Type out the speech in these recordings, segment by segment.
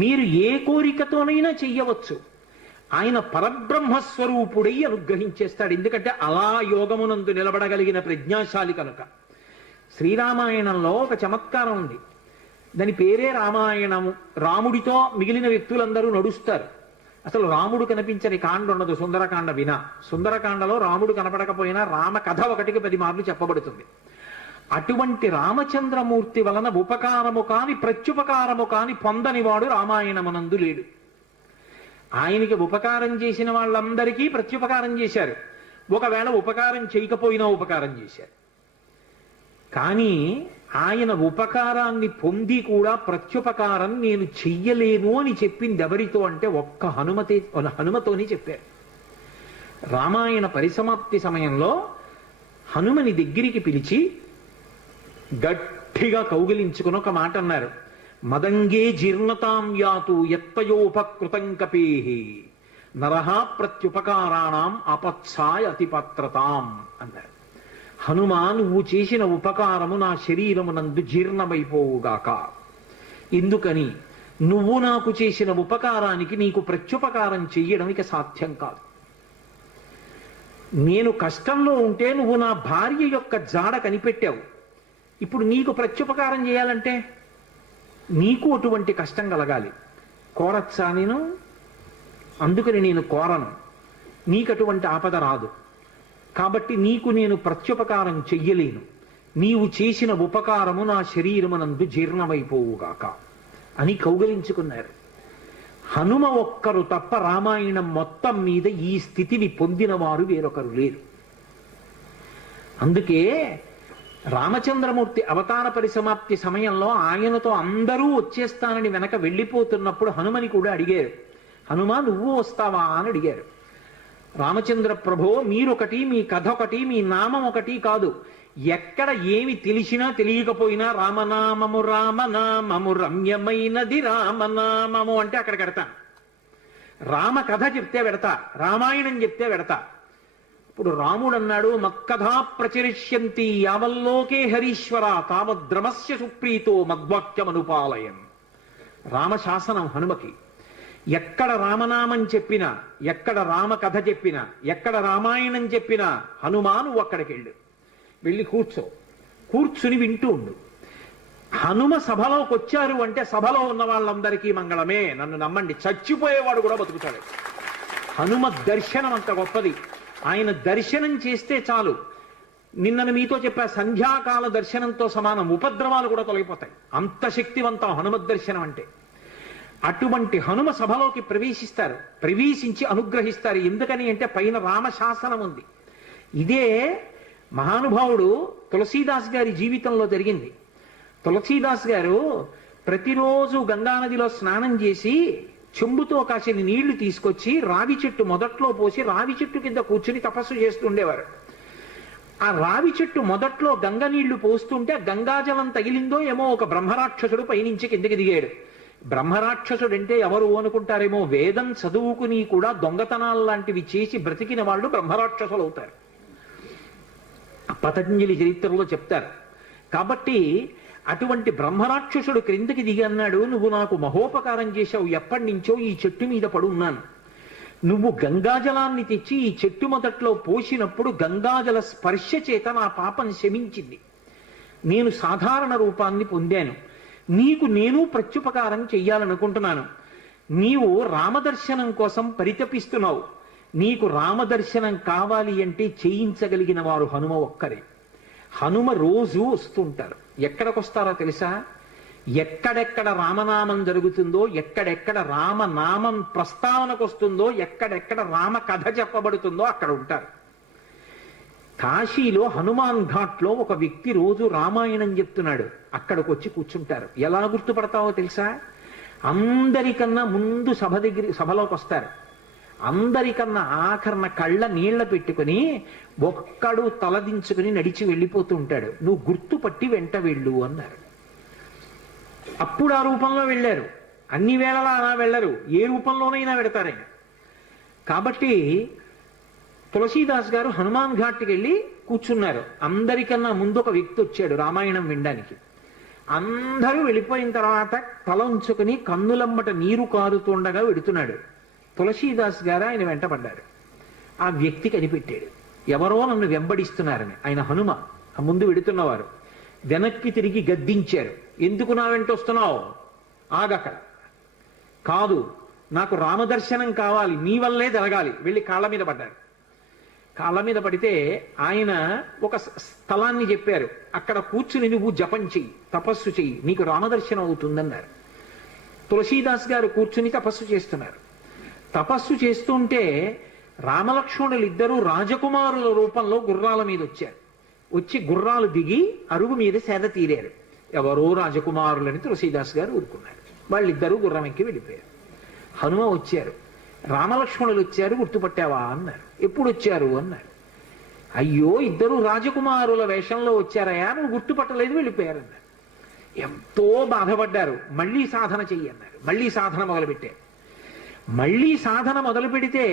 మీరు ఏ కోరికతోనైనా చెయ్యవచ్చు. ఆయన పరబ్రహ్మస్వరూపుడై అనుగ్రహించేస్తాడు. ఎందుకంటే అలా యోగమునందు నిలబడగలిగిన ప్రజ్ఞాశాలి కనుక. శ్రీరామాయణంలో ఒక చమత్కారం ఉంది, దాని పేరే రామాయణము. రాముడితో మిగిలిన వ్యక్తులందరూ నడుస్తారు. అసలు రాముడు కనిపించని కాండ ఉండదు సుందరకాండ వినా. సుందరకాండలో రాముడు కనపడకపోయినా రామ కథ ఒకటికి 10 మార్లు చెప్పబడుతుంది. అటువంటి రామచంద్రమూర్తి వలన ఉపకారము కాని ప్రత్యుపకారము కాని పొందనివాడు రామాయణమునందు లేడు. ఆయనకి ఉపకారం చేసిన వాళ్ళందరికీ ప్రత్యుపకారం చేశారు. ఒకవేళ ఉపకారం చేయకపోయినా ఉపకారం చేశారు. కానీ ఆయన ఉపకారాన్ని పొంది కూడా ప్రత్యుపకారం నేను చెయ్యలేను అని చెప్పింది ఎవరితో అంటే ఒక్క హనుమతోని చెప్పారు. రామాయణ పరిసమాప్తి సమయంలో హనుమని దగ్గరికి పిలిచి గట్టిగా కౌగిలించుకుని ఒక మాట అన్నారు. మదంగే జీర్ణతాం యాతు యత్తయోపకృతం కపేహి నరహ ప్రత్యుపకారాణం అపత్సాయ అతిపత్రతాం అన్నారు. హనుమా, నువ్వు చేసిన ఉపకారము నా శరీరమునందు జీర్ణమైపోవుగాక. ఎందుకని? నువ్వు నాకు చేసిన ఉపకారానికి నీకు ప్రత్యుపకారం చెయ్యడం ఇక సాధ్యం కాదు. నేను కష్టంలో ఉంటే నువ్వు నా భార్య యొక్క జాడ కనిపెట్టావు. ఇప్పుడు నీకు ప్రత్యుపకారం చేయాలంటే నీకు అటువంటి కష్టం కలగాలి. కోరచ్చా నేను? అందుకని నేను కోరను. నీకు అటువంటి ఆపద రాదు. కాబట్టి నీకు నేను ప్రత్యుపకారం చెయ్యలేను. నీవు చేసిన ఉపకారము నా శరీరమునందు జీర్ణమైపోవుగాక అని కౌగలించుకున్నారు. హనుమ ఒక్కరు తప్ప రామాయణం మొత్తం మీద ఈ స్థితిని పొందిన వారు వేరొకరు లేరు. అందుకే రామచంద్రమూర్తి అవతార పరిసమాప్తి సమయంలో ఆయనతో అందరూ వచ్చేస్తానని వెనక వెళ్ళిపోతున్నప్పుడు హనుమని కూడా అడిగారు. హనుమా, నువ్వు వస్తావా అని అడిగారు. రామచంద్ర ప్రభో, మీరొకటి, మీ కథ ఒకటి, మీ నామం ఒకటి కాదు. ఎక్కడ ఏమి తెలిసినా తెలియకపోయినా రామనామము రామనామము రమ్యమైనది రామనామము అంటే అక్కడ పెడతా. రామ కథ చెప్తే పెడతా, రామాయణం చెప్తే పెడతా. ఇప్పుడు రాముడు అన్నాడు, మక్కథా ప్రచరిష్యంతి యావల్లోకే హరీశ్వర తావద్రమస్య సుప్రీతో మద్వాక్యమనుపాలయం. రామశాసనం హనుమకి. ఎక్కడ రామనామం చెప్పినా, ఎక్కడ రామ కథ చెప్పినా, ఎక్కడ రామాయణం చెప్పినా హనుమా నువ్వు అక్కడికి వెళ్ళి కూర్చుని వింటూ ఉండు. హనుమ సభలోకి వచ్చారు అంటే సభలో ఉన్న వాళ్ళందరికీ మంగళమే. నన్ను నమ్మండి, చచ్చిపోయేవాడు కూడా బతుకుతాడు. హనుమ దర్శనం అంత గొప్పది. ఆయన దర్శనం చేస్తే చాలు. నిన్నను మీతో చెప్పా, సంధ్యాకాల దర్శనంతో సమానం. ఉపద్రవాలు కూడా తొలగిపోతాయి. అంత శక్తివంతం హనుమద్ దర్శనం అంటే. అటువంటి హనుమ సభలోకి ప్రవేశిస్తారు. ప్రవేశించి అనుగ్రహిస్తారు. ఎందుకని అంటే పైన రామశాసనం ఉంది. ఇదే మహానుభావుడు తులసీదాస్ గారి జీవితంలో జరిగింది. తులసీదాస్ గారు ప్రతిరోజు గంగానదిలో స్నానం చేసి చెంబుతో కాసిన నీళ్లు తీసుకొచ్చి రావి చెట్టు మొదట్లో పోసి రావి చెట్టు కింద కూర్చుని తపస్సు చేస్తుండేవారు. ఆ రావి చెట్టు మొదట్లో గంగ నీళ్లు పోస్తుంటే గంగాజలం తగిలిందో ఏమో ఒక బ్రహ్మరాక్షసుడు పైనుంచి కిందకి దిగాడు. బ్రహ్మరాక్షసుడంటే ఎవరు అనుకుంటారేమో, వేదం చదువుకుని కూడా దొంగతనాలు లాంటివి చేసి బ్రతికిన వాళ్ళు బ్రహ్మరాక్షసులు అవుతారు. పతంజలి చరిత్రలో చెప్తారు. కాబట్టి అటువంటి బ్రహ్మరాక్షసుడు క్రిందకి దిగి అన్నాడు, నువ్వు నాకు మహోపకారం చేశావు. ఎప్పటి నుంచో ఈ చెట్టు మీద పడున్నాను. నువ్వు గంగాజలాన్ని తెచ్చి ఈ చెట్టు మొదట్లో పోసినప్పుడు గంగాజల స్పర్శ చేత నా పాపం శమించింది. నేను సాధారణ రూపాన్ని పొందాను. నీకు నేను ప్రత్యుపకారం చెయ్యాలనుకుంటున్నాను. నీవు రామదర్శనం కోసం పరితపిస్తున్నావు. నీకు రామదర్శనం కావాలి అంటే చేయించగలిగిన వారు హనుమ ఒక్కరే. హనుమ రోజు వస్తుంటారు. ఎక్కడికి వస్తారో తెలుసా? ఎక్కడెక్కడ రామనామం జరుగుతుందో, ఎక్కడెక్కడ రామనామం ప్రస్తావనకు వస్తుందో, ఎక్కడెక్కడ రామ కథ చెప్పబడుతుందో అక్కడ ఉంటారు. కాశీలో హనుమాన్ ఘాట్లో ఒక వ్యక్తి రోజు రామాయణం చెప్తున్నాడు. అక్కడికి వచ్చి కూర్చుంటారు. ఎలా గుర్తుపడతావో తెలుసా? అందరికన్నా ముందు సభలోకి వస్తారు. అందరికన్నా ఆఖరణ కళ్ళ నీళ్ల పెట్టుకుని ఒక్కడు తలదించుకుని నడిచి వెళ్ళిపోతూ ఉంటాడు. నువ్వు గుర్తుపట్టి వెంట వెళ్ళు అన్నారు. అప్పుడు ఆ రూపంలో వెళ్ళారు. అన్ని వేళలా అలా వెళ్ళరు, ఏ రూపంలోనైనా పెడతారాయన. కాబట్టి తులసీదాస్ గారు హనుమాన్ ఘాట్కి వెళ్ళి కూర్చున్నారు. అందరికన్నా ముందు ఒక వ్యక్తి వచ్చాడు రామాయణం వినడానికి. అందరూ వెళ్ళిపోయిన తర్వాత తల ఉంచుకుని కన్నులమ్మట నీరు కారుతుండగా వెడుతున్నాడు. తులసీదాస్ గారు ఆయన వెంటపడ్డారు. ఆ వ్యక్తి కనిపెట్టాడు, ఎవరో నన్ను వెంబడిస్తున్నారని. ఆయన హనుమ, ఆ ముందు వెడుతున్నవారు. వెనక్కి తిరిగి గద్దించారు, ఎందుకు నా వెంట వస్తున్నావు, ఆగక్కడ. కాదు, నాకు రామదర్శనం కావాలి, నీ వల్లే జరగాలి. వెళ్ళి కాళ్ళ మీద పడ్డారు. కాళ్ళ మీద పడితే ఆయన ఒక స్థలాన్ని చెప్పారు, అక్కడ కూర్చుని నువ్వు జపం చెయ్యి, తపస్సు చెయ్యి, నీకు రామదర్శనం అవుతుందన్నారు. తులసీదాస్ గారు కూర్చుని తపస్సు చేస్తున్నారు. తపస్సు చేస్తుంటే రామలక్ష్మణులు ఇద్దరూ రాజకుమారుల రూపంలో గుర్రాల మీద వచ్చారు. వచ్చి గుర్రాలు దిగి అరుగు మీద సేద తీరారు. ఎవరో రాజకుమారులని తులసీదాస్ గారు ఊరుకున్నారు. వాళ్ళిద్దరూ గుర్రం ఎక్కి వెళ్ళిపోయారు. హనుమ వచ్చారు, రామలక్ష్మణులు వచ్చారు, గుర్తుపట్టావా అన్నారు. ఎప్పుడు వచ్చారు అన్నారు. అయ్యో, ఇద్దరు రాజకుమారుల వేషంలో వచ్చారయా, నువ్వు గుర్తుపట్టలేదు, వెళ్ళిపోయారన్నారు. ఎంతో బాధపడ్డారు. మళ్ళీ సాధన చెయ్యి అన్నారు. మళ్ళీ సాధన మొదలుపెట్టారు. మళ్ళీ సాధన మొదలు పెడితే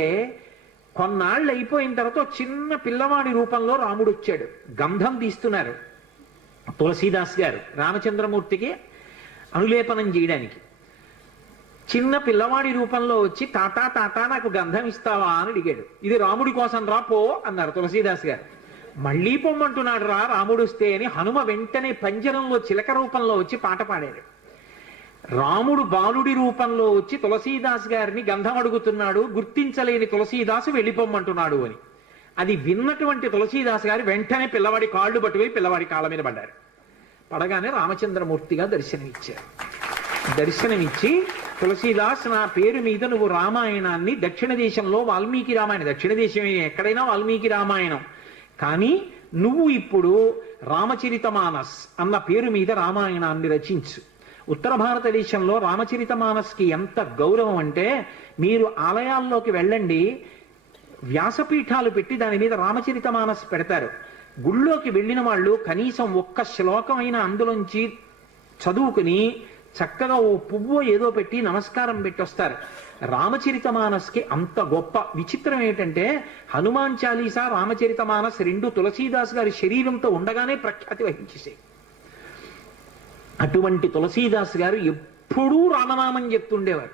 కొన్నాళ్ళు అయిపోయిన తర్వాత చిన్న పిల్లవాడి రూపంలో రాముడు వచ్చాడు. గంధం తీస్తున్నారు తులసీదాస్ గారు రామచంద్రమూర్తికి అనులేపనం చేయడానికి. చిన్న పిల్లవాడి రూపంలో వచ్చి, తాతా తాతా నాకు గంధం ఇస్తావా అని అడిగాడు. ఇది రాముడి కోసం రా, పో అన్నారు తులసీదాస్ గారు. మళ్ళీ పొమ్మంటున్నాడు రా రాముడు వస్తే అని హనుమ వెంటనే పంజరంలో చిలక రూపంలో వచ్చి పాట పాడాడు. రాముడు బాలుడి రూపంలో వచ్చి తులసీదాస్ గారిని గంధం అడుగుతున్నాడు, గుర్తించలేని తులసీదాసు వెళ్ళిపోమ్మంటున్నాడు అని. అది విన్నటువంటి తులసీదాస్ గారు వెంటనే పిల్లవాడి కాళ్ళు పట్టుకుని పిల్లవాడి కాళ్ళ మీద పడ్డారు. పడగానే రామచంద్రమూర్తిగా దర్శనమిచ్చారు. దర్శనమిచ్చి, తులసీదాస్, నా పేరు మీద నువ్వు రామాయణాన్ని, దక్షిణ దేశంలో వాల్మీకి రామాయణం, దక్షిణ దేశం ఎక్కడైనా వాల్మీకి రామాయణం, కానీ నువ్వు ఇప్పుడు రామచరితమానస్ అన్న పేరు మీద రామాయణాన్ని రచించు. ఉత్తర భారతదేశంలో రామచరితమానస్కి ఎంత గౌరవం అంటే, మీరు ఆలయాల్లోకి వెళ్ళండి, వ్యాసపీఠాలు పెట్టి దాని మీద రామచరితమానస్ పెడతారు. గుళ్ళోకి వెళ్ళిన వాళ్ళు కనీసం ఒక్క శ్లోకమైన అందులోంచి చదువుకుని చక్కగా ఓ పువ్వు ఏదో పెట్టి నమస్కారం పెట్టొస్తారు. రామచరితమానస్కి అంత గొప్ప. విచిత్రం ఏంటంటే, హనుమాన్ చాలీసా, రామచరితమానస్ రెండు తులసీదాస్ గారి శరీరంతో ఉండగానే ప్రఖ్యాతి వహించేసాయి. అటువంటి తులసీదాస్ గారు ఎప్పుడూ రామనామం చెప్తుండేవారు.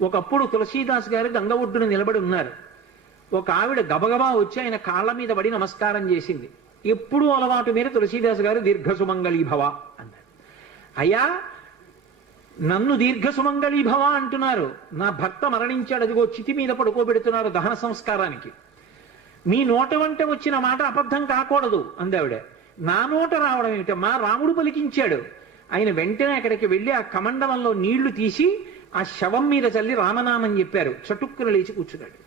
ఒకప్పుడు తులసీదాస్ గారు గంగ ఒడ్డున నిలబడి ఉన్నారు. ఒక ఆవిడ గబగబా వచ్చి ఆయన కాళ్ళ మీద పడి నమస్కారం చేసింది. ఎప్పుడూ అలవాటు మీద తులసీదాస్ గారు దీర్ఘసుమంగళీభవ అన్నారు. అయ్యా, నన్ను దీర్ఘసుమంగళీభవ అంటున్నారు, నా భర్త మరణించాడు, అదిగో చితి మీద పడుకోబెడుతున్నారు దహన సంస్కారానికి, మీ నోట వంట వచ్చిన మాట అబద్ధం కాకూడదు అందావిడ. నా నోట రావడం ఏమిటమ్మా, రాముడు పలికించాడు. ఆయన వెంటనే అక్కడికి వెళ్ళి ఆ కమండలంలో నీళ్లు తీసి ఆ శవం మీద చల్లి రామనామం చెప్పారు. చటుక్కున లేచి కూర్చున్నాడు.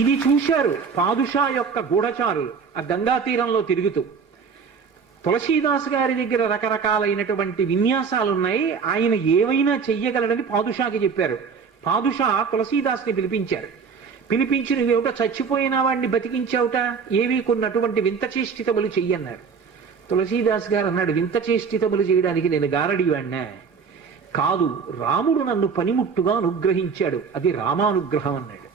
ఇది చూశారు పాదుషా యొక్క గూఢచారులు ఆ గంగా తీరంలో తిరుగుతూ. తులసీదాస్ గారి దగ్గర రకరకాలైనటువంటి విన్యాసాలున్నాయి, ఆయన ఏవైనా చెయ్యగలడని పాదుషాకి చెప్పారు. పాదుషా తులసీదాస్ని పిలిపించారు. పిలిపించి, నువ్వేమిటో చచ్చిపోయిన వాడిని బతికించావుట, ఏవి కొన్నటువంటి వింత చేష్టితములు చెయ్యన్నారు. తులసీదాస్ గారు అన్నాడు, వింత చేష్టితములు చేయడానికి నేను గారడివాణ్ణా? కాదు, రాముడు నన్ను పనిముట్టుగా అనుగ్రహించాడు, అది రామానుగ్రహం అన్నాడు.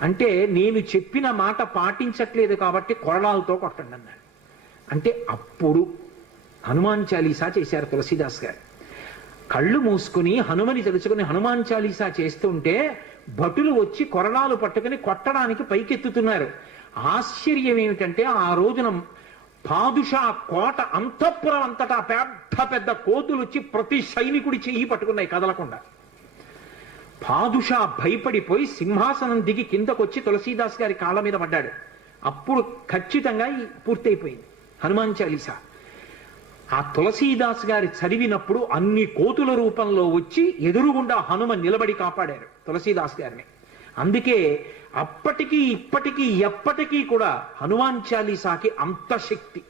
అంటే నేను చెప్పిన మాట పాటించట్లేదు కాబట్టి కొరడాలతో కొట్టండి అన్నాడు. అంటే అప్పుడు హనుమాన్ చాలీసా చేశారు తులసీదాస్ గారు. కళ్ళు మూసుకుని హనుమని తెలుసుకుని హనుమాన్ చాలీసా చేస్తుంటే భటులు వచ్చి కొరడాలు పట్టుకుని కొట్టడానికి పైకెత్తుతున్నారు. ఆశ్చర్యం ఏమిటంటే, ఆ రోజున పాదుషా కోట అంతఃపురం అంతటా పెద్ద పెద్ద కోతులు వచ్చి ప్రతి సైనికుడి చెయ్యి పట్టుకున్నాయి కదలకుండా. పాదుషా భయపడిపోయి సింహాసనం దిగి కిందకొచ్చి తులసీదాస్ గారి కాళ్ళ మీద పడ్డాడు. అప్పుడు ఖచ్చితంగా పూర్తయిపోయింది హనుమాన్ చాలీసా. ఆ తులసీదాస్ గారి చదివినప్పుడు అన్ని కోతుల రూపంలో వచ్చి ఎదురుగుండా హనుమ నిలబడి కాపాడారు తులసీదాస్ గారిని. అందుకే అప్పటికీ ఇప్పటికీ ఎప్పటికీ కూడా హనుమాన్ చాలీసాకి అంత శక్తి.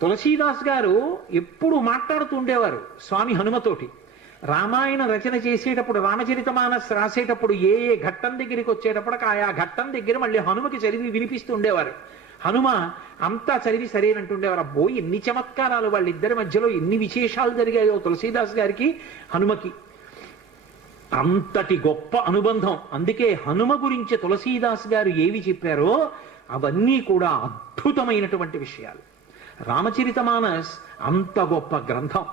తులసీదాస్ గారు ఎప్పుడు మాట్లాడుతూ ఉండేవారు స్వామి హనుమతోటి. రామాయణ రచన చేసేటప్పుడు, రామచరితమానస్ రాసేటప్పుడు ఏ ఏ ఘట్టం దగ్గరికి వచ్చేటప్పుడు ఆయా ఘట్టం దగ్గర మళ్ళీ హనుమకి చదివి వినిపిస్తూ ఉండేవారు. హనుమ అంతా చదివి సరేనంటుండేవారు. అబ్బో, ఎన్ని చమత్కారాలు వాళ్ళిద్దరి మధ్యలో, ఎన్ని విశేషాలు జరిగాయో తులసీదాస్ గారికి హనుమకి. అంతటి గొప్ప అనుబంధం. అందుకే హనుమ గురించి తులసీదాస్ గారు ఏవి చెప్పారో అవన్నీ కూడా అద్భుతమైనటువంటి విషయాలు. రామచరితమానస్ అంత గొప్ప గ్రంథం.